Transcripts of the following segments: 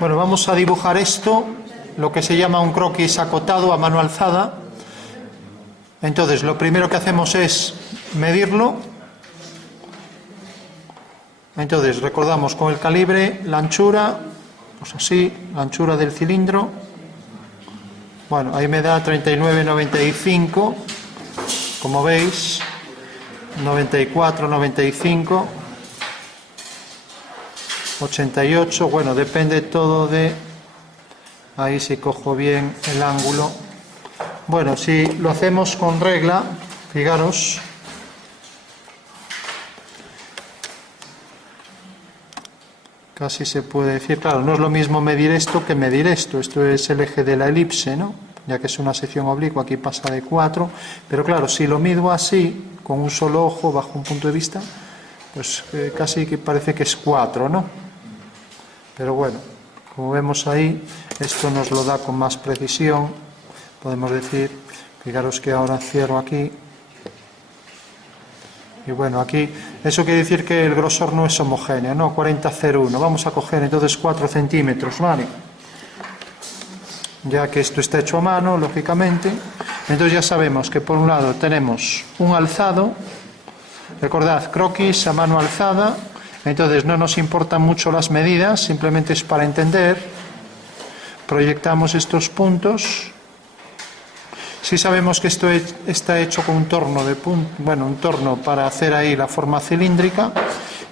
Bueno, vamos a dibujar esto, lo que se llama un croquis acotado a mano alzada. Entonces, lo primero que hacemos es medirlo. Entonces, recordamos con el calibre la anchura, pues así, la anchura del cilindro. Bueno, ahí me da 39,95, como veis, 94, 95, 88, bueno, depende todo de... Ahí si cojo bien el ángulo. Bueno, si lo hacemos con regla, fijaros, casi se puede decir, claro, no es lo mismo medir esto que medir esto. Esto es el eje de la elipse, ¿no? Ya que es una sección oblicua, aquí pasa de 4. Pero claro, si lo mido así, con un solo ojo, bajo un punto de vista, pues casi que parece que es 4, ¿no? Pero bueno, como vemos ahí, esto nos lo da con más precisión. Podemos decir, fijaros que ahora cierro aquí. Y bueno, aquí, eso quiere decir que el grosor no es homogéneo, ¿no? 40,01. Vamos a coger entonces 4 centímetros, ¿vale? Ya que esto está hecho a mano, lógicamente. Entonces ya sabemos que por un lado tenemos un alzado. Recordad, croquis a mano alzada. Entonces no nos importan mucho las medidas, simplemente es para entender. Proyectamos estos puntos. Si sabemos que esto está hecho con un torno de un torno para hacer ahí la forma cilíndrica,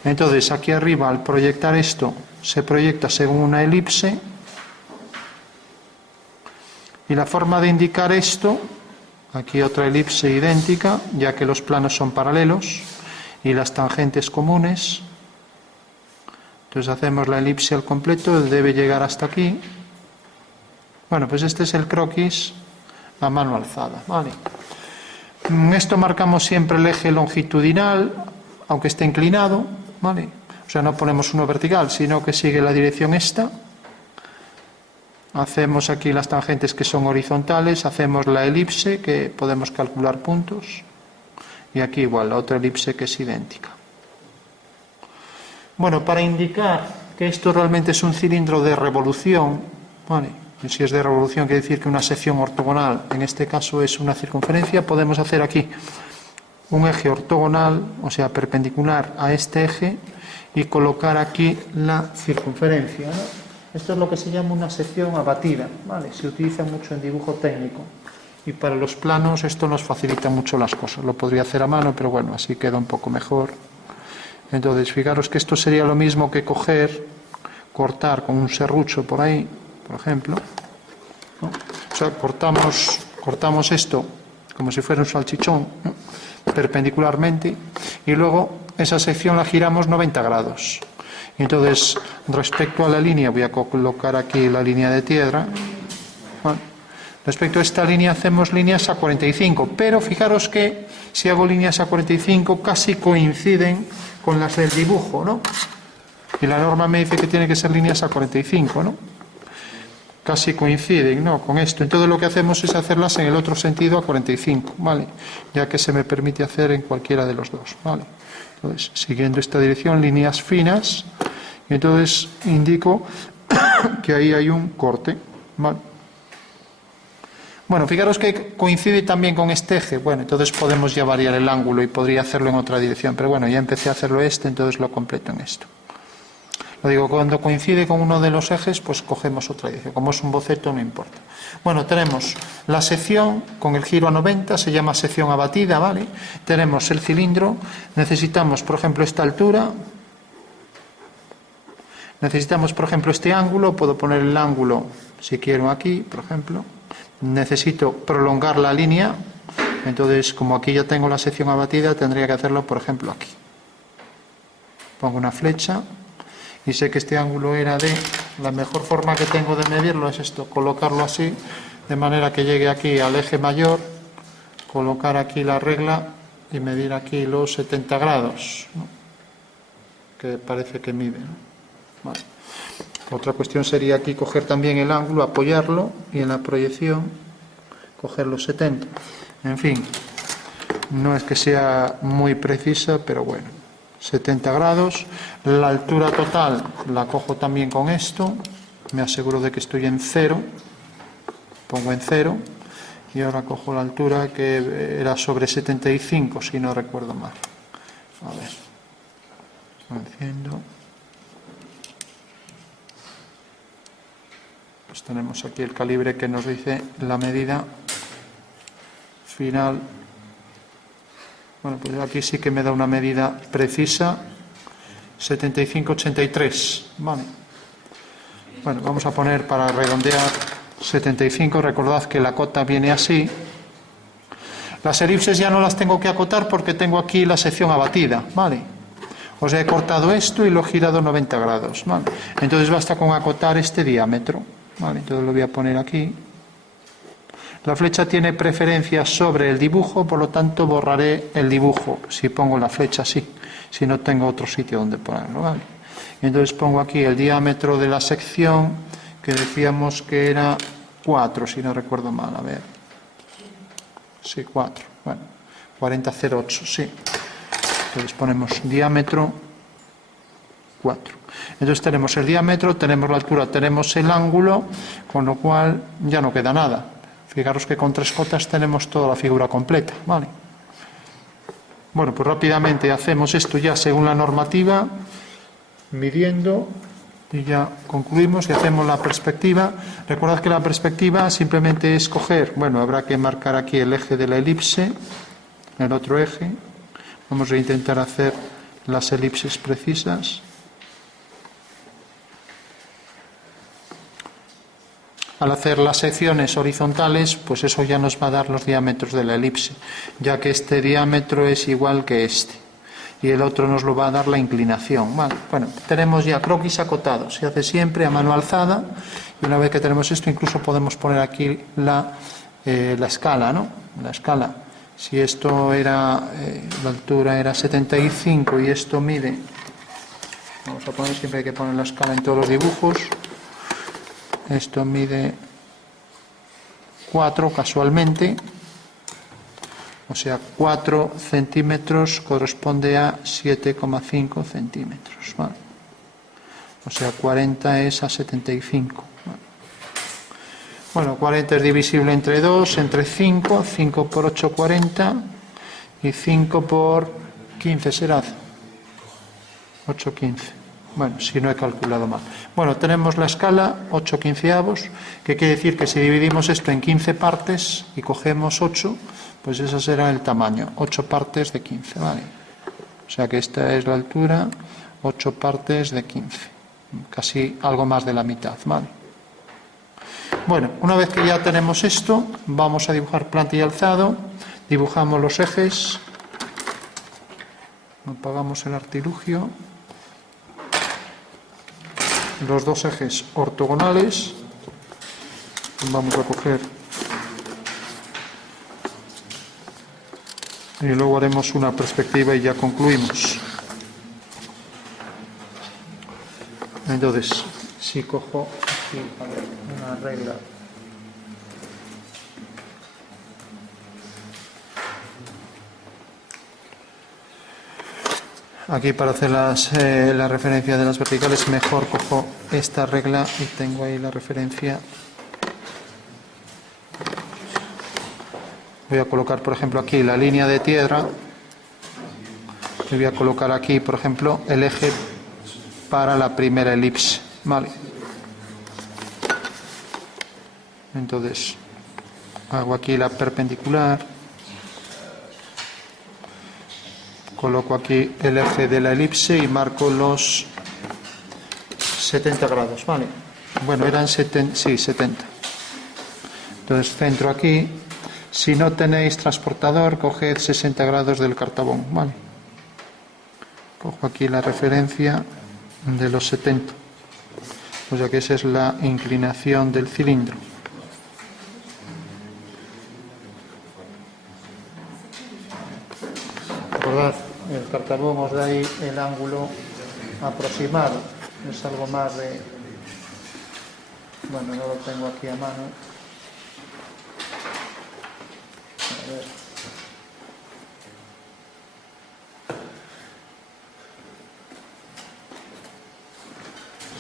entonces aquí arriba al proyectar esto se proyecta según una elipse, y la forma de indicar esto, aquí otra elipse idéntica, ya que los planos son paralelos y las tangentes comunes. Entonces hacemos la elipse al completo, debe llegar hasta aquí. Bueno, pues este es el croquis a mano alzada, ¿vale? En esto marcamos siempre el eje longitudinal, aunque esté inclinado, ¿vale? O sea, no ponemos uno vertical, sino que sigue la dirección esta. Hacemos aquí las tangentes que son horizontales, hacemos la elipse, que podemos calcular puntos, y aquí igual, la otra elipse que es idéntica. Bueno, para indicar que esto realmente es un cilindro de revolución, ¿vale? Y si es de revolución quiere decir que una sección ortogonal, en este caso es una circunferencia, podemos hacer aquí un eje ortogonal, o sea, perpendicular a este eje, y colocar aquí la circunferencia, ¿no? Esto es lo que se llama una sección abatida, ¿vale? Se utiliza mucho en dibujo técnico. Y para los planos esto nos facilita mucho las cosas. Lo podría hacer a mano, pero bueno, así queda un poco mejor. Entonces, fijaros que esto sería lo mismo que cortar con un serrucho por ahí, por ejemplo, ¿no? O sea, cortamos esto como si fuera un salchichón, ¿no? Perpendicularmente, y luego esa sección la giramos 90 grados. Y entonces, respecto a la línea, voy a colocar aquí la línea de tierra. Bueno, respecto a esta línea hacemos líneas a 45, pero fijaros que si hago líneas a 45 casi coinciden con las del dibujo, ¿no? Y la norma me dice que tiene que ser líneas a 45, ¿no? Casi coinciden, ¿no? Con esto. Entonces lo que hacemos es hacerlas en el otro sentido a 45, ¿vale? Ya que se me permite hacer en cualquiera de los dos, ¿vale? Entonces, siguiendo esta dirección, líneas finas, y entonces indico que ahí hay un corte, ¿vale? Bueno, fijaros que coincide también con este eje. Bueno, entonces podemos ya variar el ángulo y podría hacerlo en otra dirección, pero bueno, ya empecé a hacerlo entonces lo completo en esto. Lo digo, cuando coincide con uno de los ejes, pues cogemos otra dirección. Como es un boceto, no importa. Bueno, tenemos la sección con el giro a 90, se llama sección abatida, ¿vale? Tenemos el cilindro, necesitamos, por ejemplo, esta altura, necesitamos, por ejemplo, este ángulo, puedo poner el ángulo, si quiero, aquí, por ejemplo. Necesito prolongar la línea, entonces, como aquí ya tengo la sección abatida, tendría que hacerlo, por ejemplo, aquí. Pongo una flecha. Y sé que este ángulo era de... La mejor forma que tengo de medirlo es esto, colocarlo así, de manera que llegue aquí al eje mayor, colocar aquí la regla y medir aquí los 70 grados, ¿no? Que parece que mide, ¿no? Vale. Otra cuestión sería aquí coger también el ángulo, apoyarlo y en la proyección coger los 70. En fin, no es que sea muy precisa, pero bueno. 70 grados, la altura total la cojo también con esto, me aseguro de que estoy en 0, pongo en 0, y ahora cojo la altura que era sobre 75, si no recuerdo mal. A ver, haciendo. Pues tenemos aquí el calibre que nos dice la medida final. Bueno, pues aquí sí que me da una medida precisa, 75,83, vale. Bueno, vamos a poner para redondear 75, recordad que la cota viene así. Las elipses ya no las tengo que acotar porque tengo aquí la sección abatida, ¿vale? O sea, he cortado esto y lo he girado 90 grados, ¿vale? Entonces basta con acotar este diámetro, ¿vale? Entonces lo voy a poner aquí. La flecha tiene preferencia sobre el dibujo, por lo tanto borraré el dibujo si pongo la flecha así, si no tengo otro sitio donde ponerlo, ¿vale? Y entonces pongo aquí el diámetro de la sección, que decíamos que era 4, si no recuerdo mal, a ver. Sí, 4, bueno, 40,08, sí. Entonces ponemos diámetro 4. Entonces tenemos el diámetro, tenemos la altura, tenemos el ángulo, con lo cual ya no queda nada. Fijaros que con 3 cotas tenemos toda la figura completa, ¿vale? Bueno, pues rápidamente hacemos esto ya según la normativa, midiendo, y ya concluimos y hacemos la perspectiva. Recordad que la perspectiva simplemente es coger, bueno, habrá que marcar aquí el eje de la elipse, el otro eje. Vamos a intentar hacer las elipses precisas. Al hacer las secciones horizontales, pues eso ya nos va a dar los diámetros de la elipse, ya que este diámetro es igual que este, y el otro nos lo va a dar la inclinación. Vale. Bueno, tenemos ya croquis acotados, se hace siempre a mano alzada, y una vez que tenemos esto, incluso podemos poner aquí la escala, ¿no? La escala. Si esto era, la altura era 75 y esto mide, vamos a poner, siempre hay que poner la escala en todos los dibujos. Esto mide 4 casualmente, o sea, 4 centímetros corresponde a 7,5 centímetros, ¿vale? O sea, 40 es a 75. ¿Vale? Bueno, 40 es divisible entre 2, entre 5, 5 por 8, 40, y 5 por 15 será 8, 15. Bueno, si no he calculado mal. Bueno, tenemos la escala 8 quinceavos, que quiere decir que si dividimos esto en 15 partes y cogemos 8, pues ese será el tamaño, 8 partes de 15, ¿vale? O sea que esta es la altura, 8 partes de 15, casi algo más de la mitad, ¿vale? Bueno, una vez que ya tenemos esto, vamos a dibujar planta y alzado, dibujamos los ejes, apagamos el artilugio. Los dos ejes ortogonales, vamos a coger y luego haremos una perspectiva y ya concluimos. Entonces, si cojo aquí una regla aquí para hacer la referencia de las verticales, mejor cojo esta regla y tengo ahí la referencia. Voy a colocar, por ejemplo, aquí la línea de tierra. Y voy a colocar aquí, por ejemplo, el eje para la primera elipse, ¿vale? Entonces, hago aquí la perpendicular. Coloco aquí el eje de la elipse y marco los 70 grados, ¿vale? Bueno, eran 70, sí, 70. Entonces centro aquí. Si no tenéis transportador, coged 60 grados del cartabón, ¿vale? Cojo aquí la referencia de los 70. O sea que esa es la inclinación del cilindro. Recordad, el cartabón os da ahí el ángulo aproximado, es algo más de, bueno, no lo tengo aquí a mano, a ver.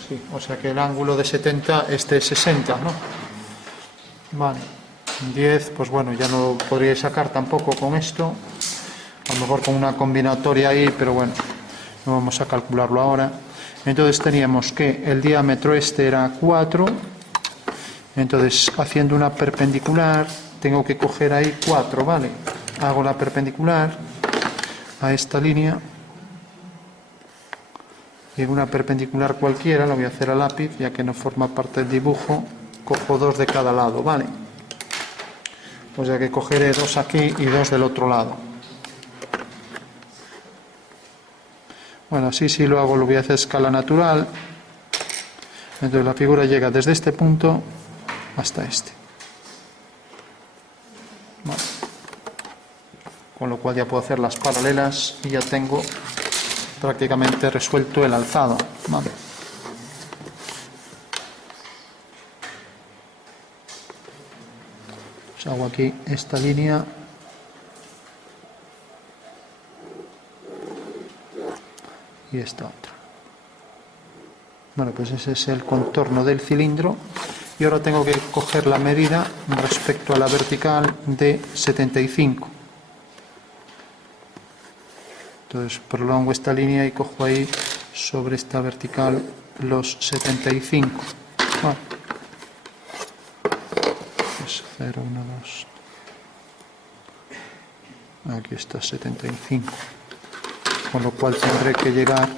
Sí, o sea que el ángulo de 70, este es 60, ¿no? Vale, 10, pues bueno, ya no lo podríais sacar tampoco con esto, a lo mejor con una combinatoria ahí, pero bueno, no vamos a calcularlo ahora. Entonces teníamos que el diámetro este era 4, entonces haciendo una perpendicular tengo que coger ahí 4, ¿vale? Hago la perpendicular a esta línea y en una perpendicular cualquiera, la voy a hacer a lápiz ya que no forma parte del dibujo, cojo 2 de cada lado, ¿vale? O sea que cogeré 2 aquí y 2 del otro lado. Bueno, así si lo hago lo voy a hacer a escala natural. Entonces la figura llega desde este punto hasta este. Vale. Con lo cual ya puedo hacer las paralelas y ya tengo prácticamente resuelto el alzado. Vale. Pues hago aquí esta línea. Y esta otra. Bueno, pues ese es el contorno del cilindro. Y ahora tengo que coger la medida respecto a la vertical de 75. Entonces prolongo esta línea y cojo ahí sobre esta vertical los 75. Vale. Pues 0, 1, 2. Aquí está 75. Con lo cual tendré que llegar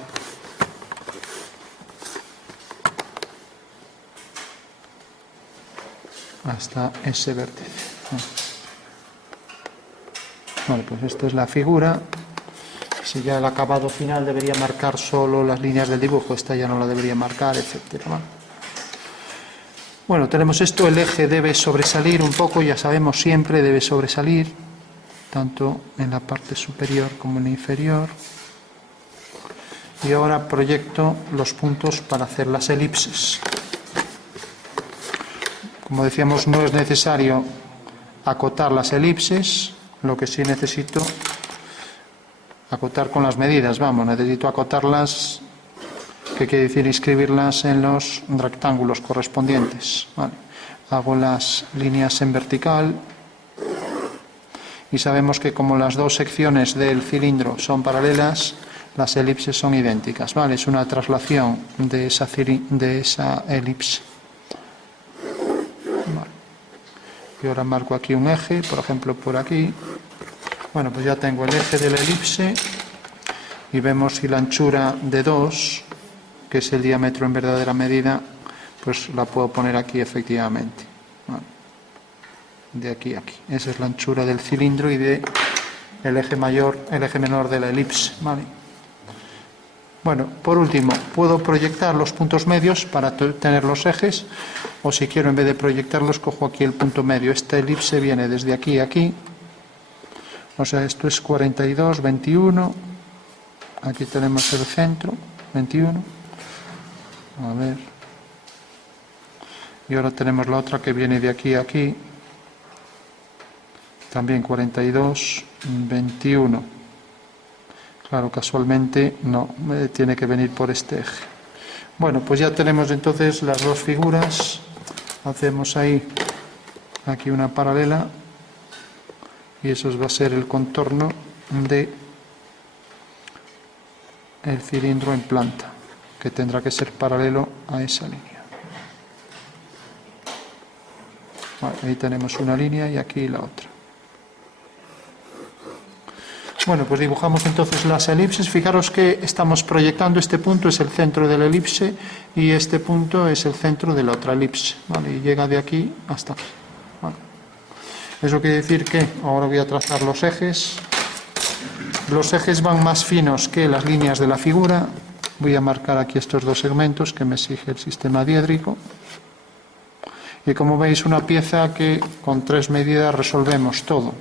hasta ese vértice. Vale, pues esta es la figura. Si ya el acabado final debería marcar solo las líneas del dibujo, esta ya no la debería marcar, etcétera. ¿Vale? Bueno, tenemos esto, el eje debe sobresalir un poco, ya sabemos, siempre debe sobresalir, tanto en la parte superior como en la inferior. Y ahora proyecto los puntos para hacer las elipses. Como decíamos, no es necesario acotar las elipses, lo que sí necesito acotar con las medidas, vamos, necesito acotarlas, que quiere decir inscribirlas en los rectángulos correspondientes. Vale. Hago las líneas en vertical y sabemos que como las dos secciones del cilindro son paralelas, las elipses son idénticas, ¿vale? Es una traslación de esa elipse. Vale. Y ahora marco aquí un eje, por ejemplo por aquí. Bueno, pues ya tengo el eje de la elipse y vemos si la anchura de 2, que es el diámetro en verdadera medida, pues la puedo poner aquí efectivamente. Vale. De aquí a aquí. Esa es la anchura del cilindro y de el eje menor de la elipse, ¿vale? Bueno, por último, puedo proyectar los puntos medios para tener los ejes, o si quiero en vez de proyectarlos cojo aquí el punto medio. Esta elipse viene desde aquí a aquí, o sea, esto es 42, 21, aquí tenemos el centro, 21, a ver, y ahora tenemos la otra que viene de aquí a aquí, también 42, 21. Claro, casualmente no, tiene que venir por este eje. Bueno, pues ya tenemos entonces las dos figuras. Hacemos ahí, aquí una paralela, y eso va a ser el contorno de el cilindro en planta, que tendrá que ser paralelo a esa línea. Vale, ahí tenemos una línea y aquí la otra. Bueno, pues dibujamos entonces las elipses. Fijaros que estamos proyectando, este punto es el centro de la elipse y este punto es el centro de la otra elipse, ¿vale? Y llega de aquí hasta aquí, ¿vale? Eso quiere decir que ahora voy a trazar los ejes. Los ejes van más finos que las líneas de la figura. Voy a marcar aquí estos dos segmentos que me exige el sistema diédrico. Y como veis, una pieza que con 3 medidas resolvemos todo.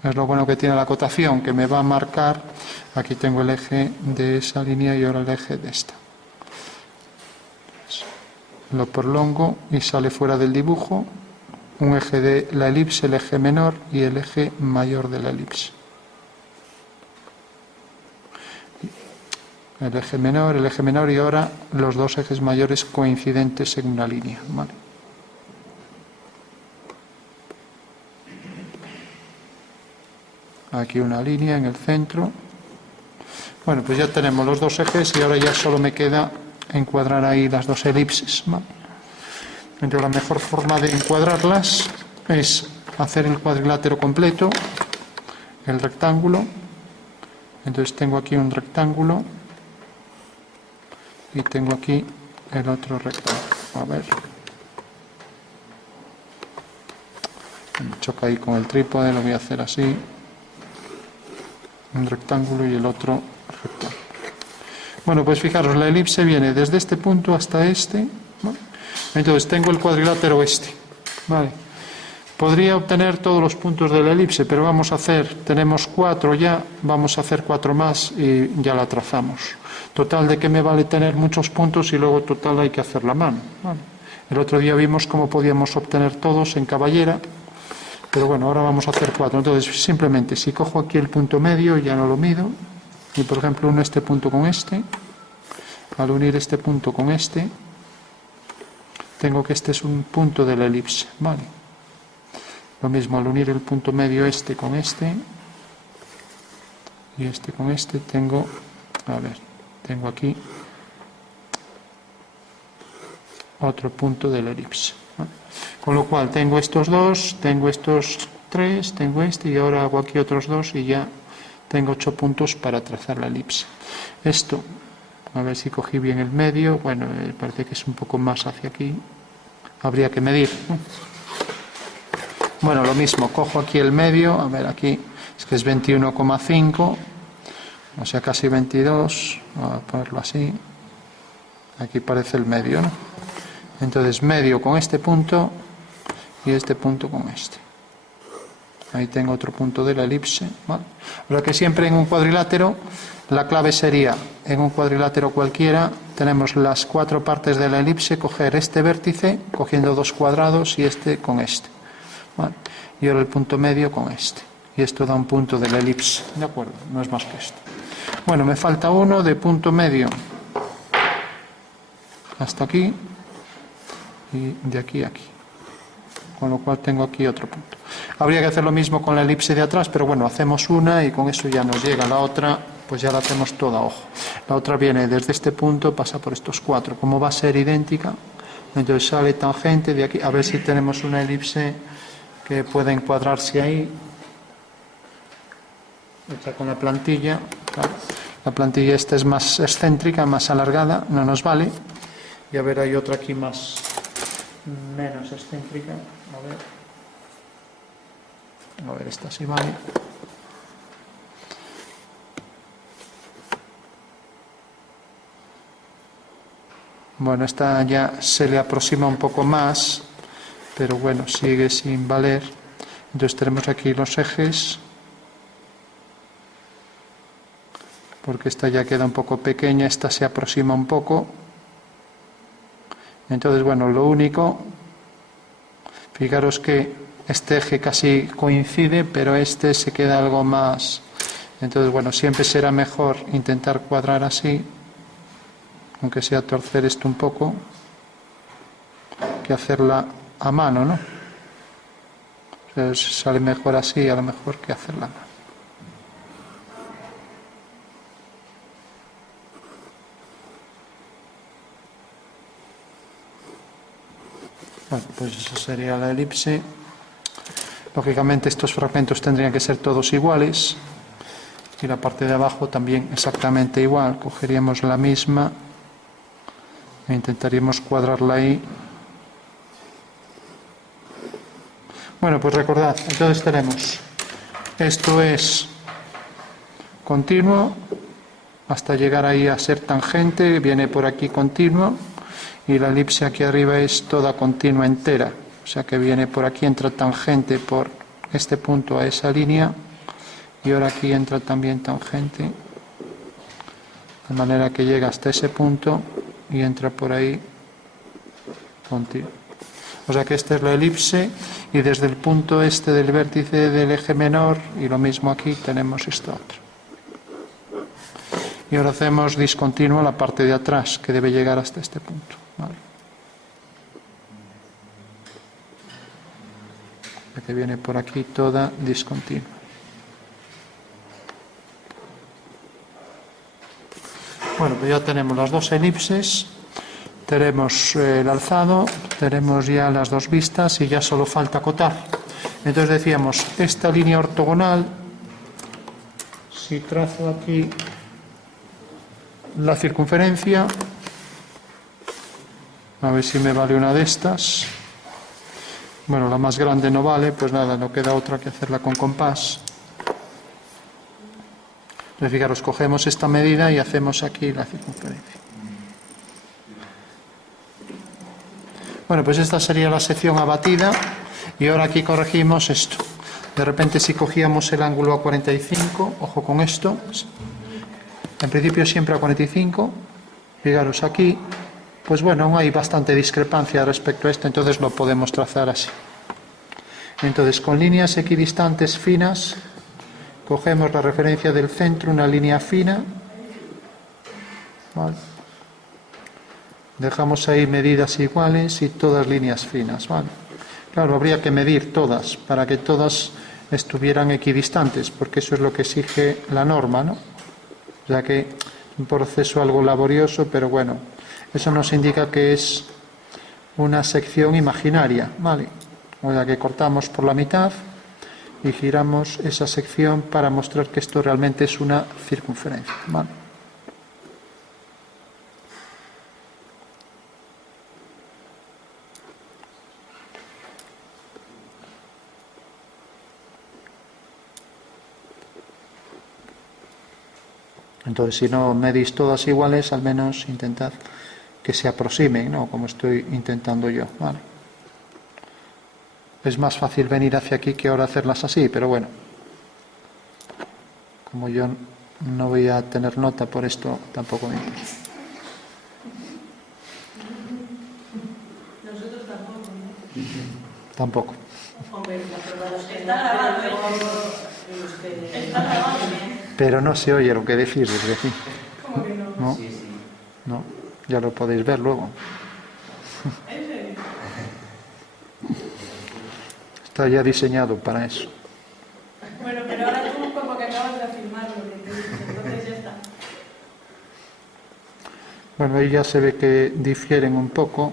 Es lo bueno que tiene la acotación, que me va a marcar, aquí tengo el eje de esa línea y ahora el eje de esta. Lo prolongo y sale fuera del dibujo un eje de la elipse, el eje menor y el eje mayor de la elipse. el eje menor y ahora los dos ejes mayores coincidentes en una línea, ¿vale? Aquí una línea en el centro. Bueno, pues ya tenemos los dos ejes y ahora ya solo me queda encuadrar ahí las dos elipses, ¿vale? Entonces la mejor forma de encuadrarlas es hacer el cuadrilátero completo, el rectángulo. Entonces tengo aquí un rectángulo y tengo aquí el otro rectángulo. A ver, me choca ahí con el trípode, lo voy a hacer así. Un rectángulo y el otro rectángulo. Bueno, pues fijaros, la elipse viene desde este punto hasta este, ¿vale? Entonces tengo el cuadrilátero este, ¿vale? Podría obtener todos los puntos de la elipse, pero vamos a hacer, tenemos 4 ya, vamos a hacer 4 más y ya la trazamos. Total, ¿de qué me vale tener muchos puntos y luego total hay que hacer la mano? ¿Vale? El otro día vimos cómo podíamos obtener todos en caballera, pero bueno, ahora vamos a hacer 4. Entonces, simplemente, si cojo aquí el punto medio, ya no lo mido, y por ejemplo uno este punto con este, al unir este punto con este, tengo que este es un punto de la elipse, ¿vale? Lo mismo, al unir el punto medio este con este, y este con este, tengo, a ver, tengo aquí otro punto de la elipse, ¿vale? Con lo cual tengo estos dos, tengo estos 3, tengo este y ahora hago aquí otros 2 y ya tengo 8 puntos para trazar la elipse. Esto, a ver si cogí bien el medio, bueno, parece que es un poco más hacia aquí, habría que medir, ¿no? Bueno, lo mismo, cojo aquí el medio, a ver aquí, es que es 21,5, o sea casi 22, voy a ponerlo así, aquí parece el medio, ¿no? Entonces medio con este punto y este punto con este. Ahí tengo otro punto de la elipse, ¿vale? O sea que siempre en un cuadrilátero, la clave sería, en un cuadrilátero cualquiera, tenemos las 4 partes de la elipse, coger este vértice, cogiendo 2 cuadrados y este con este, ¿vale? Y ahora el punto medio con este. Y esto da un punto de la elipse, ¿de acuerdo? No es más que esto. Bueno, me falta uno de punto medio hasta aquí y de aquí a aquí. Con lo cual tengo aquí otro punto. Habría que hacer lo mismo con la elipse de atrás, pero bueno, hacemos una y con eso ya nos llega. La otra, pues ya la hacemos toda a ojo. La otra viene desde este punto, pasa por estos 4. Como va a ser idéntica, entonces sale tangente de aquí. A ver si tenemos una elipse que pueda encuadrarse ahí. Hecha con la plantilla. Claro. La plantilla esta es más excéntrica, más alargada, no nos vale. Y a ver, hay otra aquí menos excéntrica. A ver, esta sí vale. Bueno, esta ya se le aproxima un poco más, pero bueno, sigue sin valer. Entonces tenemos aquí los ejes, porque esta ya queda un poco pequeña, esta se aproxima un poco. Entonces, bueno, lo único, fijaros que este eje casi coincide, pero este se queda algo más. Entonces, bueno, siempre será mejor intentar cuadrar así, aunque sea torcer esto un poco, que hacerla a mano, ¿no? Entonces, sale mejor así a lo mejor que hacerla a mano. Bueno, pues esa sería la elipse. Lógicamente estos fragmentos tendrían que ser todos iguales y la parte de abajo también exactamente igual. Cogeríamos la misma e intentaríamos cuadrarla ahí. Bueno, pues recordad, entonces tenemos, esto es continuo hasta llegar ahí a ser tangente, viene por aquí continuo y la elipse aquí arriba es toda continua entera. O sea que viene por aquí, entra tangente por este punto a esa línea y ahora aquí entra también tangente, de manera que llega hasta ese punto y entra por ahí continuo. O sea que esta es la elipse y desde el punto este del vértice del eje menor y lo mismo aquí tenemos esto otro. y ahora hacemos discontinua la parte de atrás, que debe llegar hasta este punto. ¿Vale? La que viene por aquí toda discontinua. Bueno, pues ya tenemos las dos elipses, tenemos el alzado, tenemos ya las dos vistas y ya solo falta acotar. Entonces decíamos, esta línea ortogonal, si trazo aquí la circunferencia, a ver si me vale una de estas. Bueno, la más grande no vale, pues nada, no queda otra que hacerla con compás. Entonces, fijaros, cogemos esta medida y hacemos aquí la circunferencia. Bueno, pues esta sería la sección abatida y ahora aquí corregimos esto. De repente, si cogíamos el ángulo a 45, ojo con esto, en principio siempre a 45, fijaros aquí, pues bueno, hay bastante discrepancia respecto a esto, entonces lo podemos trazar así. Entonces, con líneas equidistantes finas, cogemos la referencia del centro, una línea fina, ¿vale? Dejamos ahí medidas iguales y todas líneas finas, ¿vale? Claro, habría que medir todas para que todas estuvieran equidistantes, porque eso es lo que exige la norma, ¿no? O sea que es un proceso algo laborioso, pero bueno, eso nos indica que es una sección imaginaria, ¿vale? O sea que cortamos por la mitad y giramos esa sección para mostrar que esto realmente es una circunferencia, ¿vale? Entonces, si no medís todas iguales, al menos intentad que se aproximen, ¿no? Como estoy intentando yo, ¿vale? Es más fácil venir hacia aquí que ahora hacerlas así, pero bueno, como yo no voy a tener nota por esto, tampoco me interesa. Nosotros tampoco, ¿no? Tampoco. Hombre, está grabado, está grabado. Pero no se oye lo que decís desde aquí. ¿Cómo que no? ¿No? Sí, sí. No, ya lo podéis ver luego. ¿En serio? Está ya diseñado para eso. Bueno, pero ahora tú como que acabas de afirmar lo que te dices, entonces ya está. Bueno, ahí ya se ve que difieren un poco.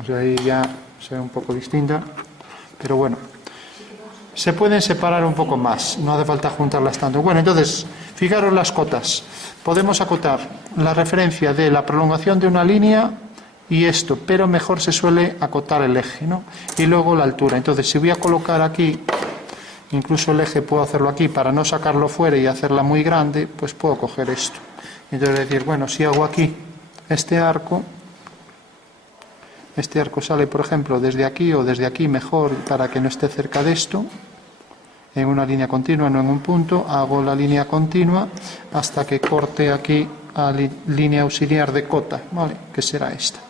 O sea, ahí ya se ve un poco distinta. Pero bueno, se pueden separar un poco más. No hace falta juntarlas tanto. Bueno, entonces, fijaros las cotas. Podemos acotar la referencia de la prolongación de una línea y esto, pero mejor se suele acotar el eje, ¿no? Y luego la altura. Entonces, si voy a colocar aquí, incluso el eje puedo hacerlo aquí para no sacarlo fuera y hacerla muy grande, pues puedo coger esto. Entonces decir, bueno, si hago aquí este arco sale, por ejemplo, desde aquí o desde aquí mejor para que no esté cerca de esto, en una línea continua, no en un punto, hago la línea continua hasta que corte aquí a línea auxiliar de cota, ¿vale? Que será esta.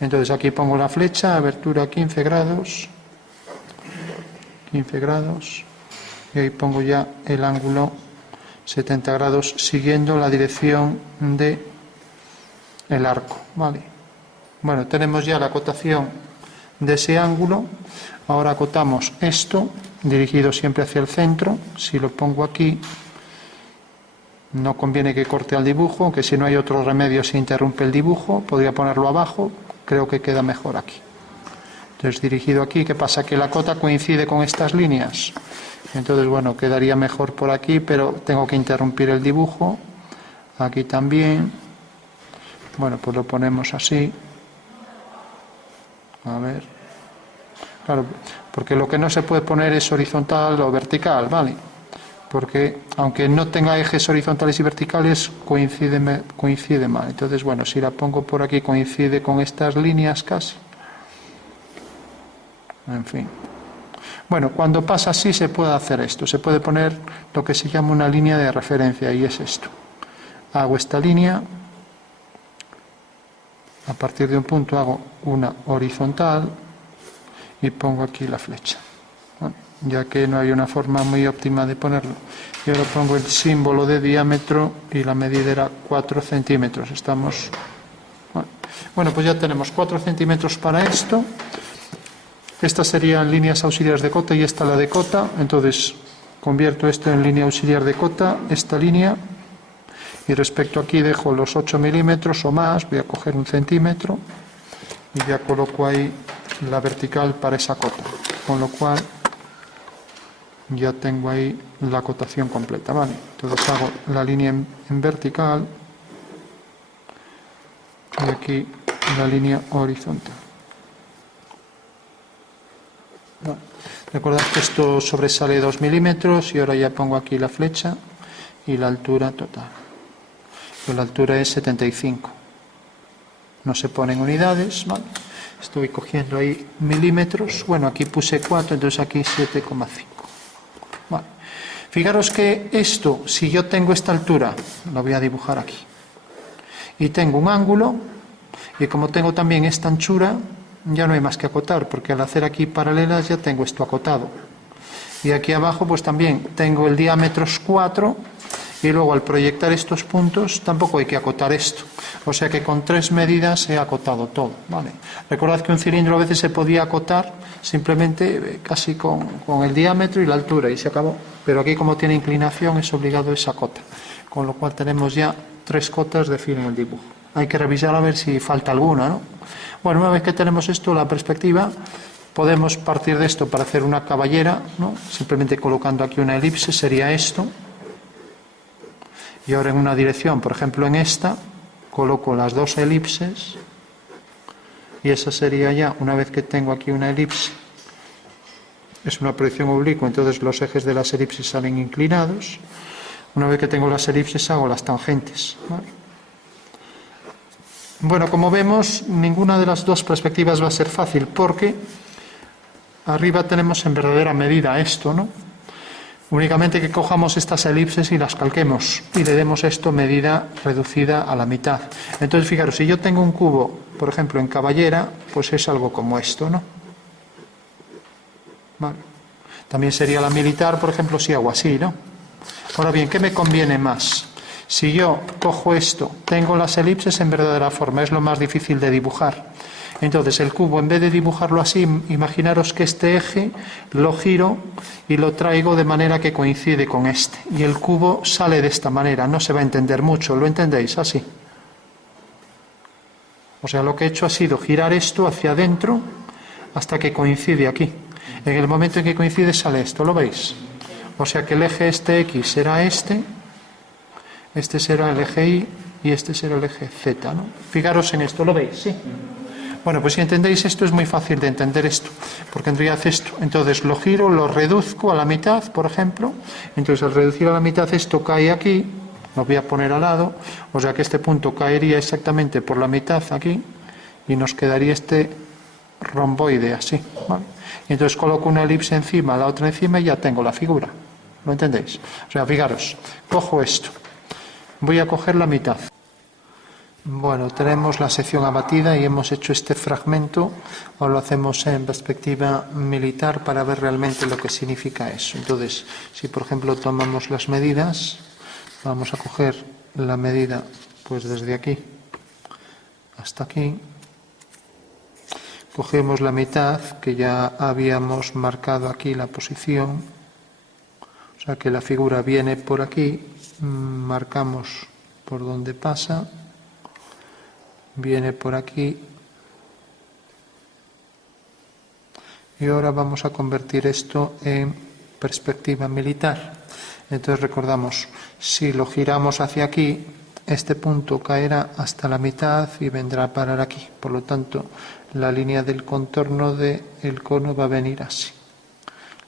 Entonces aquí pongo la flecha, abertura 15 grados, y ahí pongo ya el ángulo 70 grados siguiendo la dirección de el arco, ¿vale? Bueno, tenemos ya la acotación de ese ángulo. Ahora acotamos esto, dirigido siempre hacia el centro. Si lo pongo aquí, no conviene que corte al dibujo, aunque si no hay otro remedio se interrumpe el dibujo. Podría ponerlo abajo, creo que queda mejor aquí. Entonces, dirigido aquí, ¿qué pasa? Que la cota coincide con estas líneas. Entonces, bueno, quedaría mejor por aquí, pero tengo que interrumpir el dibujo. Aquí también. Bueno, pues lo ponemos así. A ver. Claro, porque lo que no se puede poner es horizontal o vertical, ¿vale? Porque aunque no tenga ejes horizontales y verticales, coincide mal. Entonces, bueno, si la pongo por aquí, coincide con estas líneas casi. En fin. Bueno, cuando pasa así se puede hacer esto. Se puede poner lo que se llama una línea de referencia y es esto. Hago esta línea. A partir de un punto hago una horizontal y pongo aquí la flecha. ¿Vale? ya que no hay una forma muy óptima de ponerlo. Y ahora pongo el símbolo de diámetro y la medida era 4 centímetros. Estamos... Bueno, pues ya tenemos 4 centímetros para esto. Estas serían líneas auxiliares de cota y esta la de cota. Entonces convierto esto en línea auxiliar de cota, esta línea. Y respecto aquí dejo los 8 milímetros o más. Voy a coger 1 centímetro y ya coloco ahí la vertical para esa cota. Con lo cual ya tengo ahí la cotación completa, ¿vale? Entonces hago la línea en vertical y aquí la línea horizontal. Vale. Recordad que esto sobresale 2 milímetros y ahora ya pongo aquí la flecha y la altura total. Pues la altura es 75. No se ponen unidades, ¿vale? Estoy cogiendo ahí milímetros. Bueno, aquí puse 4, entonces aquí 7,5. Vale. Fijaros que esto, si yo tengo esta altura, lo voy a dibujar aquí, y tengo un ángulo, y como tengo también esta anchura, ya no hay más que acotar, porque al hacer aquí paralelas ya tengo esto acotado. Y aquí abajo pues también tengo el diámetro es 4, y luego al proyectar estos puntos tampoco hay que acotar esto. O sea que con 3 medidas he acotado todo, ¿vale? Recordad que un cilindro a veces se podía acotar simplemente casi con el diámetro y la altura y se acabó. Pero aquí como tiene inclinación es obligado esa cota. Con lo cual tenemos ya 3 cotas de filo en el dibujo. Hay que revisar a ver si falta alguna, ¿no? Bueno, una vez que tenemos esto, la perspectiva, podemos partir de esto para hacer una caballera, ¿no? Simplemente colocando aquí una elipse sería esto. Y ahora en una dirección, por ejemplo en esta, coloco las 2 elipses y esa sería ya, una vez que tengo aquí una elipse, es una proyección oblicua, entonces los ejes de las elipses salen inclinados. Una vez que tengo las elipses hago las tangentes, ¿vale? Bueno, como vemos, ninguna de las dos perspectivas va a ser fácil porque arriba tenemos en verdadera medida esto, ¿no? Únicamente que cojamos estas elipses y las calquemos y le demos esto medida reducida a la mitad. Entonces, fijaros, si yo tengo un cubo, por ejemplo, en caballera, pues es algo como esto, ¿no? Vale. También sería la militar, por ejemplo, si hago así, ¿no? Ahora bien, ¿qué me conviene más? Si yo cojo esto, tengo las elipses en verdadera forma, es lo más difícil de dibujar. Entonces el cubo, en vez de dibujarlo así, imaginaros que este eje lo giro y lo traigo de manera que coincide con este. Y el cubo sale de esta manera, no se va a entender mucho, ¿lo entendéis? Así. O sea, lo que he hecho ha sido girar esto hacia adentro hasta que coincide aquí. En el momento en que coincide sale esto, ¿lo veis? O sea que el eje este X será este será el eje Y y este será el eje Z, ¿no? Fijaros en esto, ¿lo veis? Sí. Bueno, pues si entendéis esto es muy fácil de entender esto, porque en realidad esto, entonces lo giro, lo reduzco a la mitad, por ejemplo, entonces al reducir a la mitad esto cae aquí, lo voy a poner al lado, o sea que este punto caería exactamente por la mitad aquí y nos quedaría este romboide así, ¿vale? Y entonces coloco una elipse encima, la otra encima y ya tengo la figura, ¿lo entendéis? O sea, fijaros, cojo esto, voy a coger la mitad. Bueno, tenemos la sección abatida y hemos hecho este fragmento, o lo hacemos en perspectiva militar para ver realmente lo que significa eso. Entonces, si por ejemplo tomamos las medidas, vamos a coger la medida pues desde aquí hasta aquí, cogemos la mitad que ya habíamos marcado aquí la posición, o sea que la figura viene por aquí, marcamos por donde pasa, viene por aquí y ahora vamos a convertir esto en perspectiva militar. Entonces recordamos, si lo giramos hacia aquí, este punto caerá hasta la mitad y vendrá a parar aquí. Por lo tanto, la línea del contorno del cono va a venir así.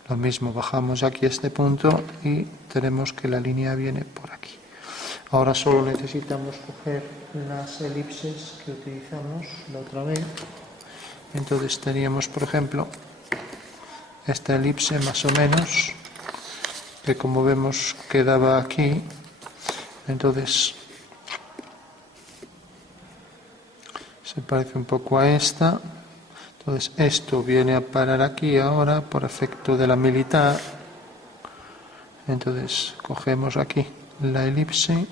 Lo mismo, bajamos aquí este punto y tenemos que la línea viene por aquí. Ahora solo necesitamos coger las elipses que utilizamos la otra vez. Entonces teníamos, por ejemplo, esta elipse más o menos, que como vemos quedaba aquí. Entonces se parece un poco a esta. Entonces esto viene a parar aquí ahora por efecto de la militar. Entonces cogemos aquí la elipse,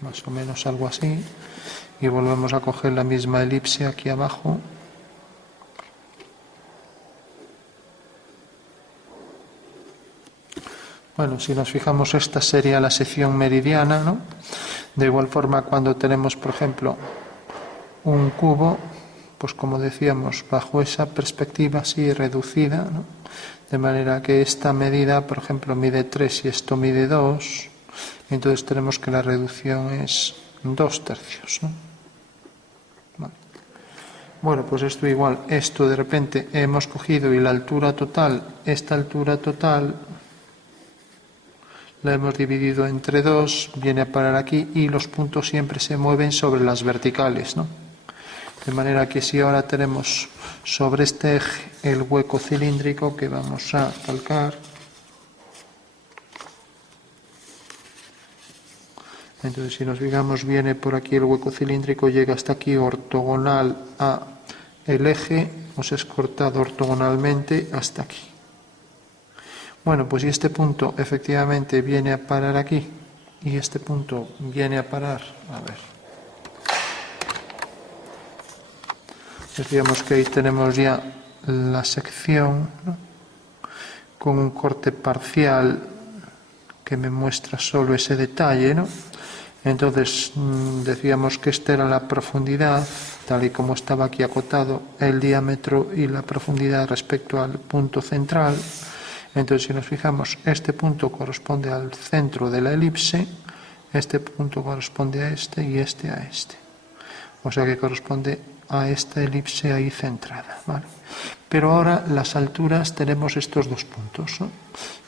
más o menos algo así, y volvemos a coger la misma elipse aquí abajo. Bueno, si nos fijamos, esta sería la sección meridiana, ¿no? De igual forma, cuando tenemos, por ejemplo, un cubo, pues como decíamos, bajo esa perspectiva así reducida, ¿no? De manera que esta medida, por ejemplo, mide 3 y esto mide 2, entonces tenemos que la reducción es 2/3, ¿no? Vale. Bueno, pues esto igual, esto de repente hemos cogido y la altura total, esta altura total la hemos dividido entre 2, viene a parar aquí y los puntos siempre se mueven sobre las verticales, ¿no? De manera que si ahora tenemos sobre este eje el hueco cilíndrico que vamos a calcar, entonces si nos fijamos viene por aquí el hueco cilíndrico, llega hasta aquí ortogonal a el eje, nos es cortado ortogonalmente hasta aquí. Bueno, pues si este punto efectivamente viene a parar aquí y este punto viene a parar, a ver, decíamos que ahí tenemos ya la sección, ¿no? Con un corte parcial que me muestra solo ese detalle, ¿no? Entonces decíamos que esta era la profundidad, tal y como estaba aquí acotado, el diámetro y la profundidad respecto al punto central. Entonces, si nos fijamos, este punto corresponde al centro de la elipse, este punto corresponde a este y este a este. O sea que corresponde a esta elipse ahí centrada, ¿vale? Pero ahora las alturas tenemos estos dos puntos, ¿no?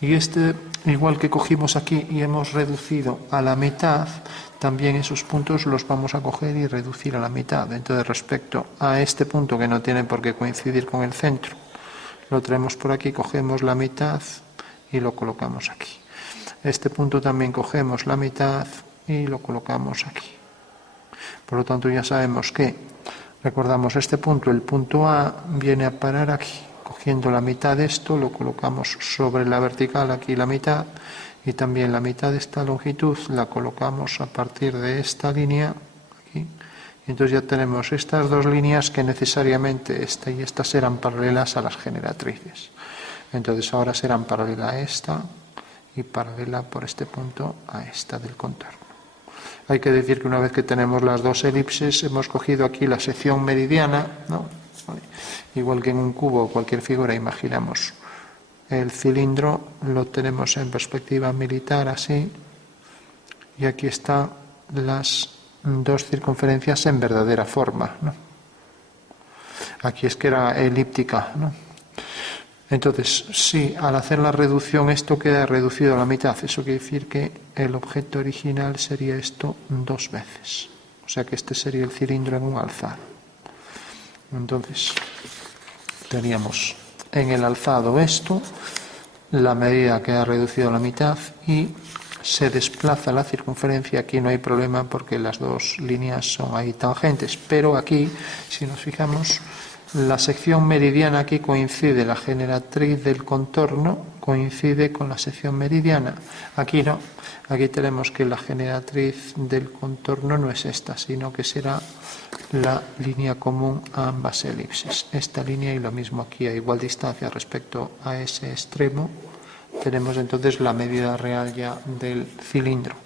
Y este, igual que cogimos aquí y hemos reducido a la mitad, también esos puntos los vamos a coger y reducir a la mitad. Entonces, respecto a este punto que no tiene por qué coincidir con el centro, lo traemos por aquí, cogemos la mitad y lo colocamos aquí. Este punto también cogemos la mitad y lo colocamos aquí. Por lo tanto, ya sabemos que, recordamos este punto, el punto A viene a parar aquí. Cogiendo la mitad de esto, lo colocamos sobre la vertical, aquí la mitad, y también la mitad de esta longitud la colocamos a partir de esta línea, aquí. Entonces ya tenemos estas dos líneas que necesariamente esta y esta serán paralelas a las generatrices. Entonces ahora serán paralela a esta y paralela por este punto a esta del contorno. Hay que decir que una vez que tenemos las dos elipses, hemos cogido aquí la sección meridiana, ¿no? Igual que en un cubo o cualquier figura, imaginamos el cilindro, lo tenemos en perspectiva militar así, y aquí están las dos circunferencias en verdadera forma, ¿no? Aquí es que era elíptica, ¿no? Entonces, si al hacer la reducción esto queda reducido a la mitad, eso quiere decir que el objeto original sería esto 2 veces. O sea que este sería el cilindro en un alzado. Entonces, teníamos en el alzado esto, la medida queda reducida a la mitad y se desplaza la circunferencia. Aquí no hay problema porque las dos líneas son ahí tangentes, pero aquí, si nos fijamos, la sección meridiana aquí coincide, la generatriz del contorno coincide con la sección meridiana. Aquí no, aquí tenemos que la generatriz del contorno no es esta, sino que será la línea común a ambas elipses. Esta línea, y lo mismo aquí a igual distancia respecto a ese extremo, tenemos entonces la medida real ya del cilindro.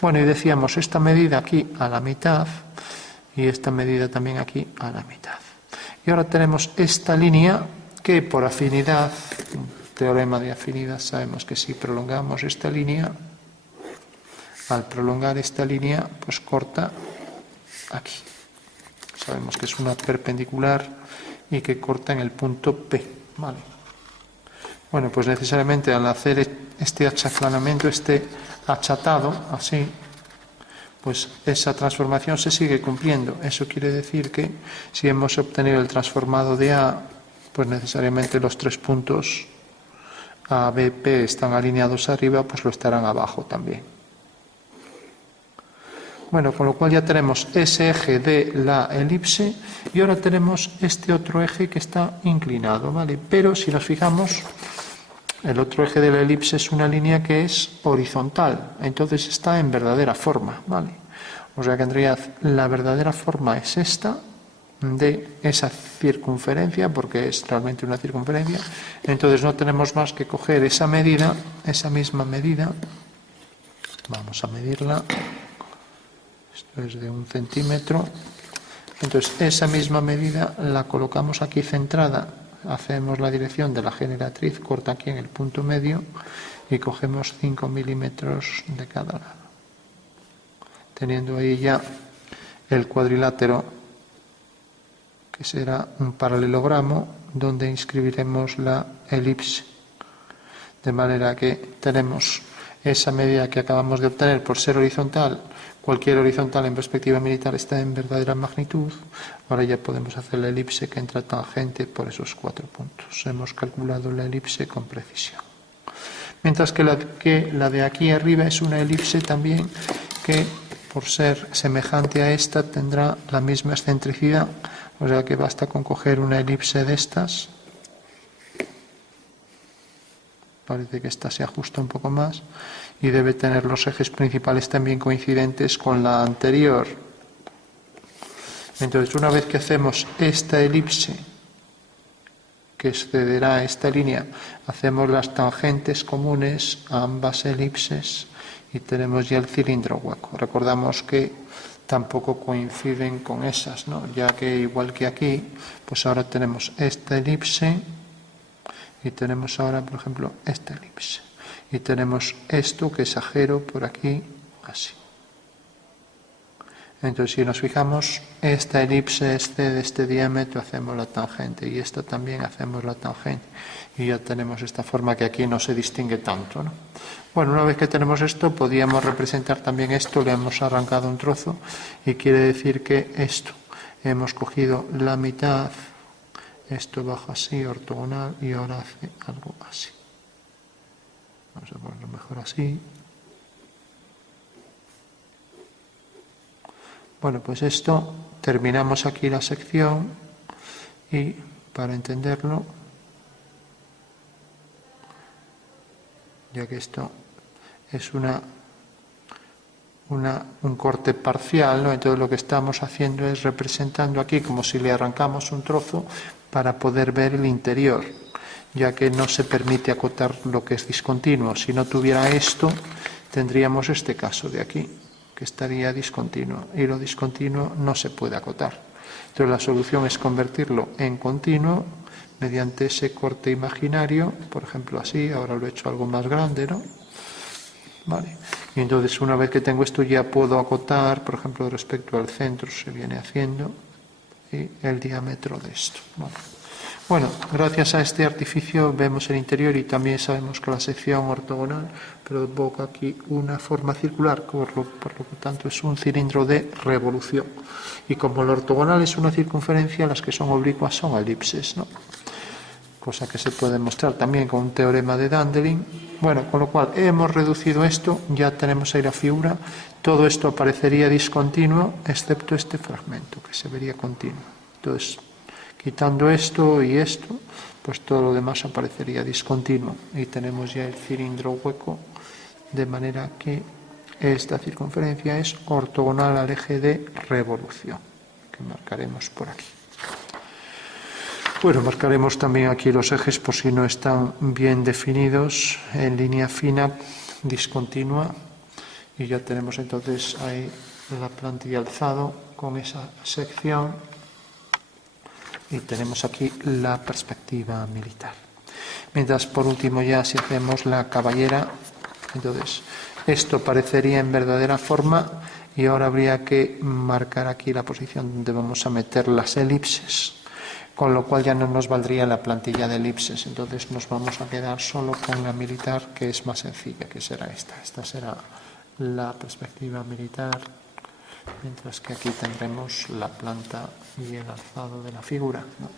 Bueno, y decíamos esta medida aquí a la mitad y esta medida también aquí a la mitad. Y ahora tenemos esta línea que por afinidad, teorema de afinidad, sabemos que si prolongamos esta línea, al prolongar esta línea, pues corta aquí. Sabemos que es una perpendicular y que corta en el punto P, ¿vale? Bueno, pues necesariamente al hacer este achaplanamiento, este achatado, así, pues esa transformación se sigue cumpliendo. Eso quiere decir que si hemos obtenido el transformado de A, pues necesariamente los 3 puntos A, B, P están alineados arriba, pues lo estarán abajo también. Bueno, con lo cual ya tenemos ese eje de la elipse y ahora tenemos este otro eje que está inclinado, ¿vale? Pero si nos fijamos, el otro eje de la elipse es una línea que es horizontal, entonces está en verdadera forma, ¿vale? O sea que en realidad la verdadera forma es esta, de esa circunferencia, porque es realmente una circunferencia. Entonces no tenemos más que coger esa medida, esa misma medida, vamos a medirla, esto es de 1 centímetro, entonces esa misma medida la colocamos aquí centrada, hacemos la dirección de la generatriz, corta aquí en el punto medio y cogemos 5 milímetros de cada lado, teniendo ahí ya el cuadrilátero, que será un paralelogramo donde inscribiremos la elipse, de manera que tenemos esa medida que acabamos de obtener por ser horizontal. Cualquier horizontal en perspectiva militar está en verdadera magnitud. Ahora ya podemos hacer la elipse que entra tangente por esos 4 puntos. Hemos calculado la elipse con precisión. Mientras que la de aquí arriba es una elipse también que, por ser semejante a esta, tendrá la misma excentricidad. O sea que basta con coger una elipse de estas. Parece que esta se ajusta un poco más y debe tener los ejes principales también coincidentes con la anterior. Entonces, una vez que hacemos esta elipse, que excederá esta línea, hacemos las tangentes comunes a ambas elipses y tenemos ya el cilindro hueco. Recordamos que tampoco coinciden con esas, ¿no? Ya que igual que aquí, pues ahora tenemos esta elipse y tenemos ahora, por ejemplo, esta elipse. Y tenemos esto que exagero por aquí, así. Entonces, si nos fijamos, esta elipse excede este diámetro, hacemos la tangente, y esta también hacemos la tangente. Y ya tenemos esta forma que aquí no se distingue tanto, ¿no? Bueno, una vez que tenemos esto, podríamos representar también esto, le hemos arrancado un trozo, y quiere decir que esto, hemos cogido la mitad, esto baja así, ortogonal, y ahora hace algo así. Vamos a ponerlo mejor así. Bueno, pues esto, terminamos aquí la sección y para entenderlo, ya que esto es un corte parcial, ¿no? Entonces lo que estamos haciendo es representando aquí como si le arrancamos un trozo para poder ver el interior, ya que no se permite acotar lo que es discontinuo. Si no tuviera esto, tendríamos este caso de aquí, que estaría discontinuo, y lo discontinuo no se puede acotar. Entonces la solución es convertirlo en continuo mediante ese corte imaginario, por ejemplo así, ahora lo he hecho algo más grande, ¿no? Vale. Y entonces una vez que tengo esto ya puedo acotar, por ejemplo respecto al centro se viene haciendo, y el diámetro de esto. Vale. Bueno, gracias a este artificio vemos el interior y también sabemos que la sección ortogonal provoca aquí una forma circular, por lo tanto es un cilindro de revolución. Y como el ortogonal es una circunferencia, las que son oblicuas son elipses, ¿no? Cosa que se puede mostrar también con un teorema de Dandelin. Bueno, con lo cual hemos reducido esto, ya tenemos ahí la figura, todo esto aparecería discontinuo, excepto este fragmento, que se vería continuo. Entonces, quitando esto y esto, pues todo lo demás aparecería discontinuo. Y tenemos ya el cilindro hueco, de manera que esta circunferencia es ortogonal al eje de revolución, que marcaremos por aquí. Bueno, marcaremos también aquí los ejes por si no están bien definidos, en línea fina, discontinua, y ya tenemos entonces ahí la plantilla alzado con esa sección. Y tenemos aquí la perspectiva militar. Mientras, por último, ya si hacemos la caballera, entonces esto parecería en verdadera forma y ahora habría que marcar aquí la posición donde vamos a meter las elipses, con lo cual ya no nos valdría la plantilla de elipses. Entonces nos vamos a quedar solo con la militar, que es más sencilla, que será esta. Esta será la perspectiva militar, mientras que aquí tendremos la planta y el alzado de la figura, ¿no?